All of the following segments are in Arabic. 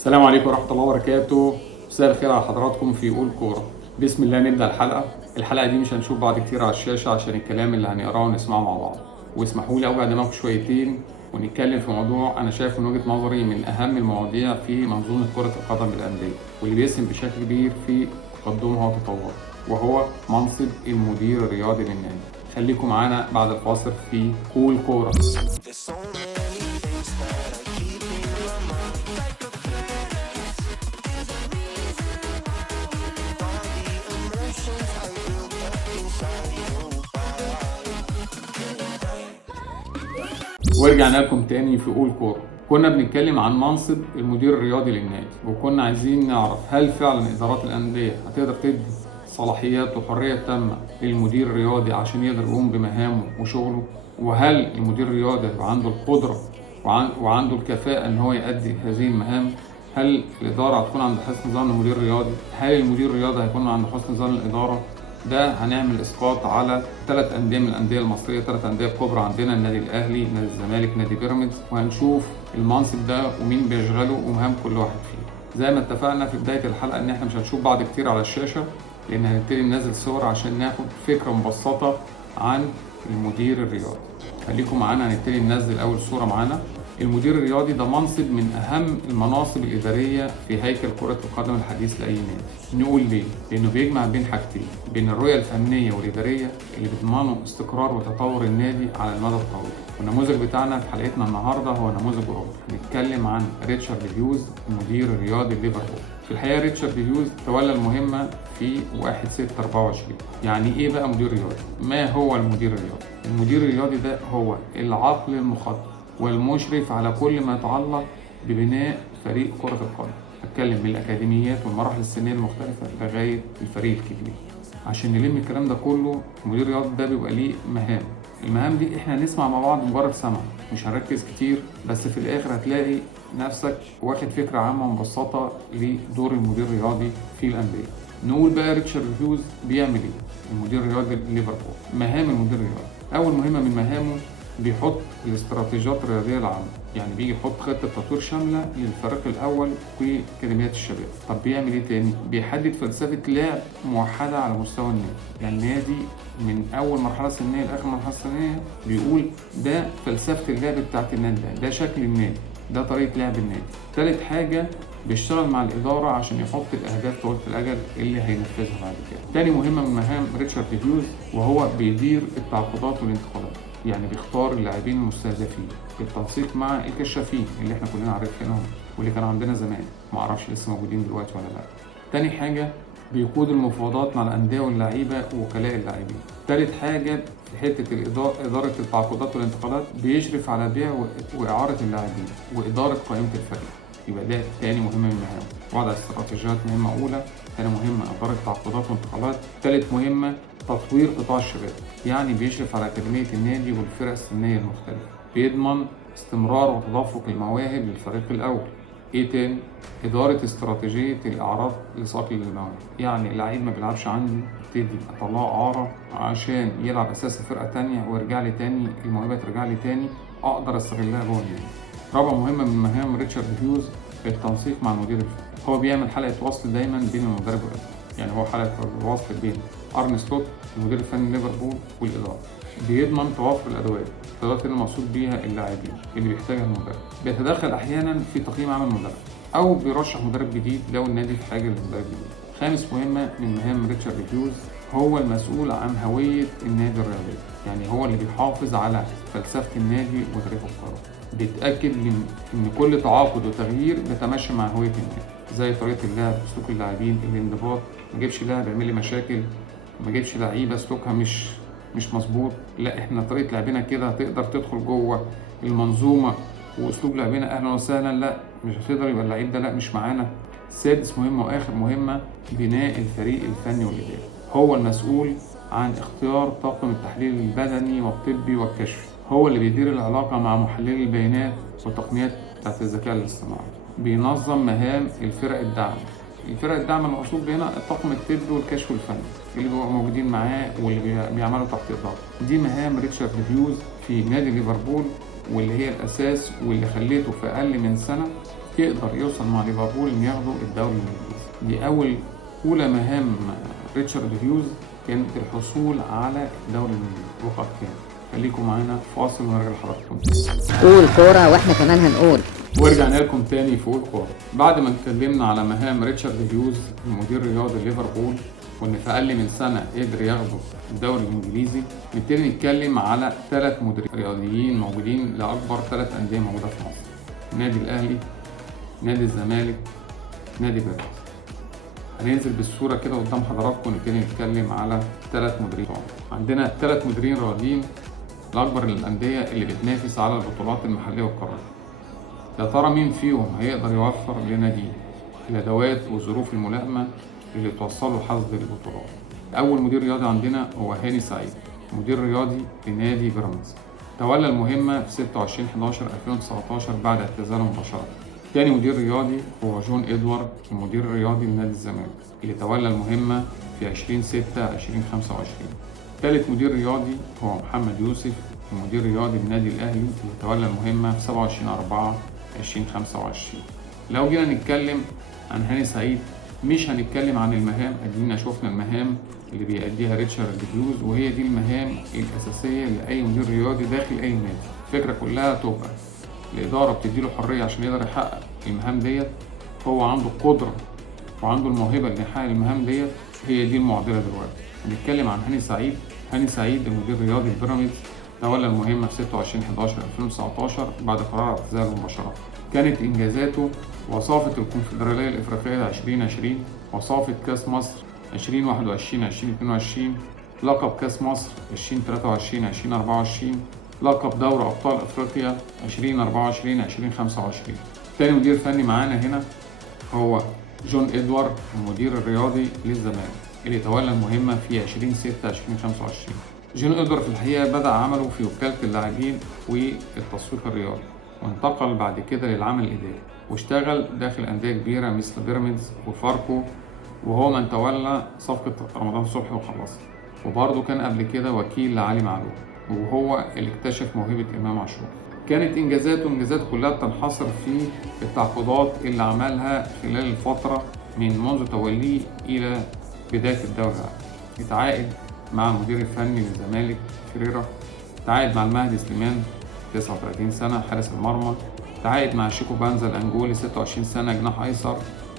السلام عليكم ورحمة الله وبركاته. مساء الخير على حضراتكم في قول كورة. بسم الله نبدأ الحلقة دي مش هنشوف بعض كتير على الشاشة عشان الكلام اللي هنقراه ونسمعه مع بعض، واسمحوا لي أوجع دماغكم شويتين ونتكلم في موضوع أنا شايفه من وجهة نظري من أهم المواضيع في منظومة كرة القدم الأندية، واللي بيسهم بشكل كبير في تقدمها وتطورها، وهو منصب المدير الرياضي للنادي. خليكم معانا بعد الفاصل في قول كورة. ورجعنا لكم تاني في قول كورة. كنا بنتكلم عن منصب المدير الرياضي للنادي، وكنا عايزين نعرف هل فعلا إدارات الأندية هتقدر تدي صلاحيات وحرية تامة للمدير الرياضي عشان يقدر يقوم بمهامه وشغله، وهل المدير الرياضي هيبقى عنده القدرة وعنده الكفاءة إن هو يؤدي هذه المهام؟ هل الإدارة هتكون عند حسن ظن المدير الرياضي؟ هل المدير الرياضي هيكون عند حسن ظن الإدارة؟ ده هنعمل اسقاط على 3 انديه من الانديه المصريه، 3 انديه كبرى عندنا: النادي الاهلي، نادي الزمالك، نادي بيراميدز، وهنشوف المنصب ده ومين بيشغله ومهام كل واحد فيه. زي ما اتفقنا في بدايه الحلقه ان احنا مش هنشوف بعض كتير على الشاشه، لان هنبتدي ننزل صور عشان ناخد فكره مبسطه عن المدير الرياضي. خليكم معانا، هنبتدي ننزل اول صوره معانا. المدير الرياضي ده منصب من أهم المناصب الإدارية في هيكل كرة القدم الحديث لأي نادي. نقول ليه؟ لأنه بيجمع بين حاجتين: بين الرؤية الفنية والإدارية اللي بتضمنوا استقرار وتطور النادي على المدى الطويل. والنموذج بتاعنا في حلقتنا النهارده هو نموذج أوروبي. هنتكلم عن ريتشارد هيوز، المدير الرياضي لليفربول. في الحقيقة ريتشارد هيوز تولى المهمة في 1/6/24. يعني إيه بقى مدير رياضي؟ ما هو المدير الرياضي؟ المدير الرياضي ده هو العقل المخطط والمشرف على كل ما يتعلق ببناء فريق كرة القدم. هتكلم من الأكاديميات والمراحل السنية المختلفة لغاية الفريق الكبير. عشان نلم الكلام ده كله، المدير الرياضي ده بيبقى ليه مهام. المهام دي احنا هنسمع مع بعض مجرد سمع، مش هنركز كتير، بس في الآخر هتلاقي نفسك واخد فكرة عامة مبسطة لدور المدير الرياضي في الأندية. نقول بقى ريتشارد هيوز بيعمل ايه؟ المدير الرياضي لليفربول. مهام المدير الرياضي: أول مهمة من مهامه بيحط الاستراتيجيات الرياضيه العامه، يعني بيجي يحط خطه تطوير شامله للفريق الاول في اكاديميات الشباب. طب بيعمل ايه تاني؟ بيحدد فلسفه لعب موحده على مستوى النادي، يعني النادي من اول مرحله سنيه لاخر مرحله سنيه بيقول ده فلسفه اللعب بتاعت النادي، ده شكل النادي، ده طريقه لعب النادي. تالت حاجه بيشتغل مع الإدارة عشان يحط الأهداف طويلة الأجل اللي هينفذها بعد كده. تاني مهمة من مهام ريتشارد هيوز وهو بيدير التعاقدات والانتقالات، يعني بيختار اللاعبين المستهدفين بالتنسيق مع الكشافين اللي احنا كلنا عارفينهم واللي كانوا عندنا زمان، معرفش لسه موجودين دلوقتي ولا لا. تاني حاجة بيقود المفاوضات مع الأندية واللعيبة ووكلاء اللاعبين. تالت حاجة في حتة إدارة التعاقدات والانتقالات بيشرف على بيع وإعارة اللاعبين وإدارة قائمة الفريق. يبقى ده تاني مهمة من المهام. وضع استراتيجيات مهمة أولى، تاني مهمة إدارة تعاقدات وانتقالات، تالت مهمة تطوير قطاع الشباب، يعني بيشرف على أكاديمية النادي والفرق السنية المختلفة، بيضمن استمرار وتدفق المواهب للفريق الأول. إيه تاني؟ إدارة استراتيجية الإعارات لصقل المواهب، يعني اللعيب ما بيلعبش عندي ابتدي أطلعه إعارة عشان يلعب أساس فرقة تانية ويرجع لي تاني، الموهبة ترجع لي تاني أقدر أستغلها جوه النادي. رابع مهمة من مهام ريتشارد هيوز التنسيق مع المدير الفني. هو بيعمل حلقة وصل دايما بين المدرب والإدارة، يعني هو حلقة الوصل بين أرن سلوت المدير الفني ليفربول والإدارة. بيضمن توافر الأدوات اللي المقصود بيها اللاعبين اللي بيحتاجها المدرب. بيتدخل أحيانا في تقييم عمل المدرب أو بيرشح مدرب جديد لو النادي في حاجة لمدرب جديد. خامس مهمة من مهام ريتشارد هيوز هو المسؤول عن هوية النادي الرياضي، يعني هو اللي بيحافظ على فلسفة النادي وتاريخه الكروي. بيتأكد من إن كل تعاقد وتغيير بيتماشى مع هوية النادي، زي طريقة اللعب، سلوك اللاعبين، الانضباط. ما اجيبش لاعب يعمل لي مشاكل، ما اجيبش لعيبة سلوكها مش مظبوط، لا احنا طريقة لعبنا كده تقدر تدخل جوه المنظومة واسلوب لعبنا اهلا وسهلا، لا مش هتقدر يبقى اللعيب ده لا مش معانا. سادس مهمة واخر مهمة بناء الفريق الفني والإداري. هو المسؤول عن اختيار طاقم التحليل البدني والطبي والكشفي، هو اللي بيدير العلاقة مع محللي البيانات والتقنيات بتاعت الذكاء الاصطناعي. بينظم مهام الفرق الدعم. الفرق الدعم المقصود هنا الطاقم الطبي والكشف الفني اللي بيبقوا موجودين معاه واللي بيعملوا تحت إدارة. دي مهام ريتشارد هيوز في نادي ليفربول، واللي هي الأساس واللي خليته في أقل من سنة يقدر يوصل مع ليفربول إن ياخدوا الدوري الإنجليزي. دي أولى مهام ريتشارد هيوز كانت الحصول على الدوري الإنجليزي، وقد كان. خليكم معانا فاصل ونرجع لحضراتكم. قول كورة واحنا كمان هنقول. ورجعنا لكم تاني في قول كورة. بعد ما اتكلمنا على مهام ريتشارد هيوز المدير الرياضي ليفربول، وان في اقل من سنه قدر ياخدوا الدوري الانجليزي، نبتدي نتكلم على 3 مديرين رياضيين موجودين لاكبر 3 انديه موجوده في مصر: النادي الاهلي، نادي الزمالك، نادي بيراميدز. هننزل بالصوره كده قدام حضراتكم ونبتدي نتكلم على 3 مديرين. عندنا 3 مديرين رياضيين لاكبر الانديه اللي بتنافس على البطولات المحليه والقاريه. يا ترى مين فيهم هيقدر يوفر لناديه الادوات والظروف الملائمه اللي توصله حظ البطولات؟ اول مدير رياضي عندنا هو هاني سعيد، مدير رياضي لنادي بيراميدز. تولى المهمه في 26/11/2019 بعد اعتزاله مباشره. تاني مدير رياضي هو جون ادوارد، المدير الرياضي لنادي الزمالك، اللي تولى المهمه في 20/6/2025. ثالث مدير رياضي هو محمد يوسف، المدير الرياضي للنادي الاهلي، اللي تولى المهمه في 27/4/2025. لو جينا نتكلم عن هاني سعيد، مش هنتكلم عن المهام، ادينا شفنا المهام اللي بيأديها ريتشارد هيوز، وهي دي المهام الاساسيه لاي مدير رياضي داخل اي نادي. الفكره كلها تبقى الاداره بتديله حريه عشان يقدر يحقق المهام ديت، هو عنده القدره وعنده الموهبه اللي يحقق المهام ديت. هي دي المعضله دلوقتي. هنتكلم عن هاني سعيد. هاني سعيد المدير الرياضي لبيراميدز، تولى المهمه في 26/11/2019 بعد قرار اعتزاله مباشره. كانت انجازاته وصافة الكونفدرالية الإفريقية 2020، وصافة كأس مصر 2021-2022، لقب كأس مصر 2023-2024، لقب دوري أبطال أفريقيا 2024-2025. تاني مدير فني معانا هنا هو جون إدوارد، المدير الرياضي للزمالك، اللي تولى المهمة في 20/6/2025. جون إدوارد في الحقيقة بدأ عمله في وكالة اللاعبين والتسويق الرياضي، وانتقل بعد كده للعمل الإداري، واشتغل داخل أندية كبيرة مثل بيراميدز وفاركو، وهو من تولى صفقة رمضان صبحي وخلصها. وبرضه كان قبل كده وكيل لعلي معلول، وهو اللي اكتشف موهبة إمام عاشور. كانت إنجازاته كلها بتنحصر في التعاقدات اللي عملها خلال الفترة من منذ توليه إلى بداية الدوري العام. اتعاقد مع المدير الفني للزمالك فريرا، اتعاقد مع المهدي سليمان 39 سنة حارس المرمى، تعاقد مع شيكو بانزا الأنجولي 26 سنة جناح أيسر،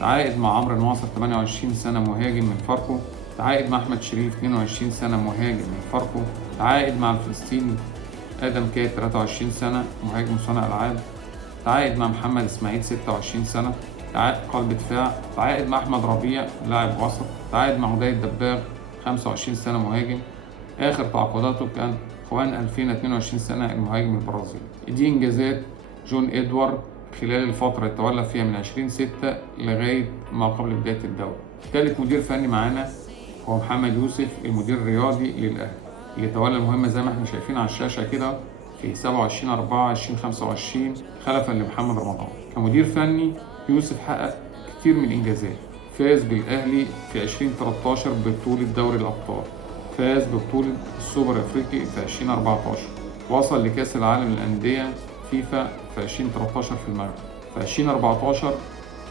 تعاقد مع عمرو الناصر 28 سنة مهاجم من فاركو، تعاقد مع أحمد شريف 22 سنة مهاجم من فاركو، تعاقد مع الفلسطيني آدم كات 23 سنة مهاجم صانع ألعاب، تعاقد مع محمد إسماعيل 26 سنة قلب دفاع، تعاقد مع أحمد ربيع لاعب وسط، تعاقد مع هداية دباغ 25 سنة مهاجم. آخر تعاقداته كان خوان 2022 سنة المهاجم البرازيلي. دي إنجازات جون إدوارد خلال الفترة اللي تولى فيها من 20/6 لغاية ما قبل بداية الدوري. ثالث مدير فني معانا هو محمد يوسف، المدير الرياضي للأهلي، اللي تولى المهمة زي ما احنا شايفين على الشاشة كده في 27/4/2025 خلفا لمحمد رمضان. كمدير فني يوسف حقق كتير من الإنجازات. فاز بالأهلي في 2013 ببطولة دوري الأبطال، فاز ببطولة السوبر الأفريقي في 2014، وصل لكأس العالم للأندية فيفا في 2013 في المغرب. في 2014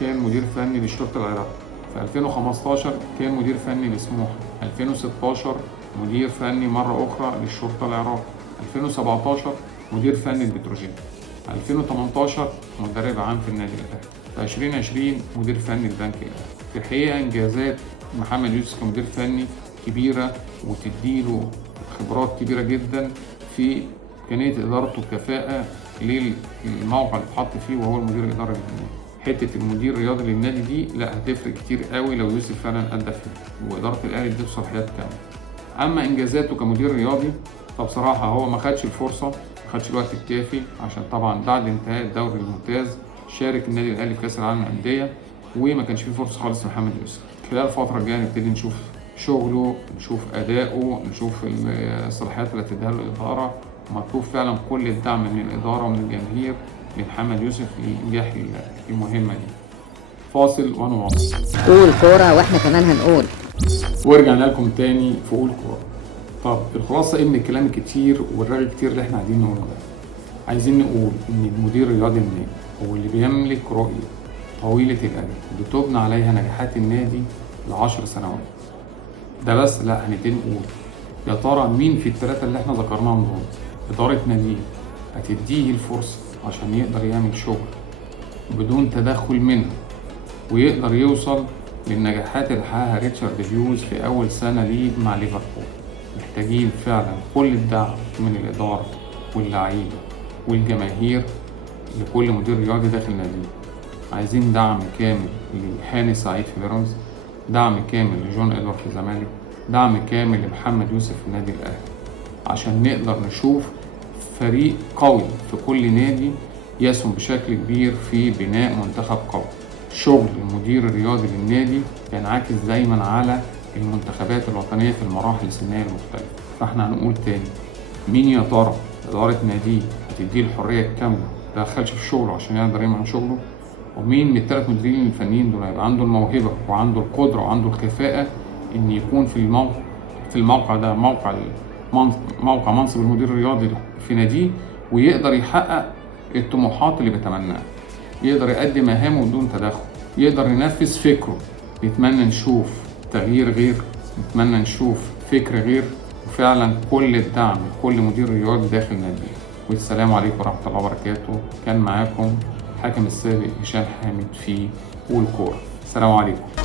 كان مدير فني للشرطة العراقي. في 2015 كان مدير فني لسموحة. 2016 مدير فني مرة أخرى للشرطة العراقي. 2017 مدير فني للبتروجيت. 2018 مدرب عام في النادي الأهلي. في 2020 مدير فني للبنك الأهلي. في الحقيقة إنجازات محمد يوسف كمدير فني كبيرة، وتديله خبرات كبيرة جدا في إمكانية إدارته بكفاءة للموقع اللي اتحط فيه، وهو المدير الإداري للنادي. حتة المدير الرياضي للنادي دي لا هتفرق كتير قوي لو يوسف فعلا أدى فيها، وإدارة الأهلي ادته صلاحيات كاملة. أما إنجازاته كمدير رياضي فبصراحة هو ما خدش الفرصة، ما خدش الوقت الكافي، عشان طبعا بعد انتهاء الدوري الممتاز شارك النادي الأهلي في كأس العالم للأندية، وما كانش فيه فرصة خالص لمحمد يوسف. خلال الفترة الجاية نبتدي نشوف شغله، نشوف أداؤه، نشوف الصلاحيات اللي تديها له الإدارة. مطلوب فعلا كل الدعم من الإدارة ومن الجماهير لمحمد يوسف لإنجاح المهمة دي. فاصل ونواصل. قول كورة واحنا كمان هنقول. ورجعنا لكم تاني في قول كورة. طب الخلاصة ايه من الكلام الكتير والرغي كتير اللي احنا قاعدين نقوله ده؟ عايزين نقول ان المدير الرياضي للنادي واللي بيملك رؤية طويلة الأجل بتبنى عليها نجاحات النادي ل10 سنوات. ده بس لا، هنبتدي نقول يا ترى مين في الثلاثة اللي احنا ذكرناهم دول إدارة ناديه هتديه الفرصة عشان يقدر يعمل شغل بدون تدخل منها ويقدر يوصل للنجاحات اللي حققها ريتشارد هيوز في أول سنة ليه مع ليفربول. محتاجين فعلا كل الدعم من الإدارة واللعيبة والجماهير لكل مدير رياضي داخل ناديه. عايزين دعم كامل لهاني سعيد في بيراميدز، دعم كامل لجون إدوارد في الزمالك، دعم كامل لمحمد يوسف في النادي الأهلي، عشان نقدر نشوف فريق قوي في كل نادي يسهم بشكل كبير في بناء منتخب قوي. شغل المدير الرياضي للنادي ينعكس دايما على المنتخبات الوطنية في المراحل السنية المختلفة. فاحنا هنقول تاني، مين يا ترى إدارة ناديه هتديه الحرية الكاملة متدخلش في شغله عشان يقدر يعمل شغله، ومين من الثلاث مديرين الفنيين دول هيبقى عنده الموهبة وعنده القدرة وعنده الكفاءة إن يكون في الموقع ده، موقع منصب المدير الرياضي في ناديه، ويقدر يحقق الطموحات اللي بيتمناها، يقدر يؤدي مهامه بدون تدخل، يقدر ينفذ فكره. نتمنى نشوف تغيير غير، نتمنى نشوف فكر غير، وفعلا كل الدعم لكل مدير رياضي داخل ناديه. والسلام عليكم ورحمة الله وبركاته. كان معاكم حكم السابق هشام حامد في قول كورة. السلام عليكم.